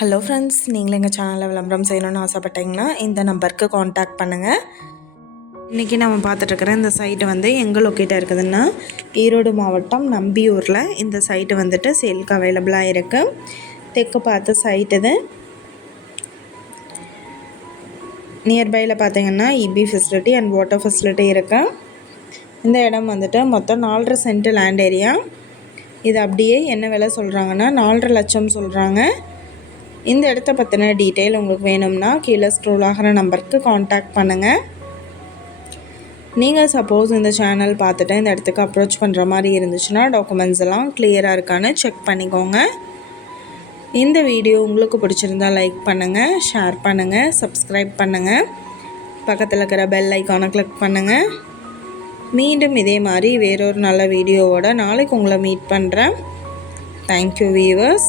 Hello friends, நீங்களும் எங்கள் சேனலில் விளம்பரம் செய்யணும்னு ஆசைப்பட்டீங்கன்னா இந்த நம்பருக்கு காண்டாக்ட் பண்ணுங்கள். இன்றைக்கி நம்ம பார்த்துட்ருக்குற இந்த சைட்டு வந்து எங்கே லொக்கேட்டாக இருக்குதுன்னா ஈரோடு மாவட்டம் நம்பியூரில் இந்த சைட்டு வந்துட்டு சேலுக்கு அவைலபிளாக இருக்குது. தெற்கு பார்த்த சைட்டு இது. நியர்பையில் பார்த்தீங்கன்னா EB facility and water facility இருக்குது. இந்த இடம் வந்துட்டு மொத்தம் 4.5 சென்ட் லேண்ட் ஏரியா. இது அப்படியே என்ன விலை சொல்கிறாங்கன்னா 4.5 லட்சம் சொல்கிறாங்க. இந்த இடத்த பற்றின டீட்டெயில் உங்களுக்கு வேணும்னா கீழே ஸ்க்ரோல் ஆகிற நம்பருக்கு காண்டாக்ட் பண்ணுங்கள். நீங்கள் சப்போஸ் இந்த சேனல் பார்த்துட்டு இந்த இடத்துக்கு அப்ரோச் பண்ணுற மாதிரி இருந்துச்சுன்னா டாக்குமெண்ட்ஸ் எல்லாம் கிளியராக இருக்கான்னு செக் பண்ணிக்கோங்க. இந்த வீடியோ உங்களுக்கு பிடிச்சிருந்தால் லைக் பண்ணுங்கள், ஷேர் பண்ணுங்கள், சப்ஸ்கிரைப் பண்ணுங்கள், பக்கத்தில் இருக்கிற பெல் ஐக்கானை கிளிக் பண்ணுங்கள். மீண்டும் இதே மாதிரி வேறொரு நல்ல வீடியோவோட நாளைக்கு உங்களை மீட் பண்ணுறேன். Thank you viewers.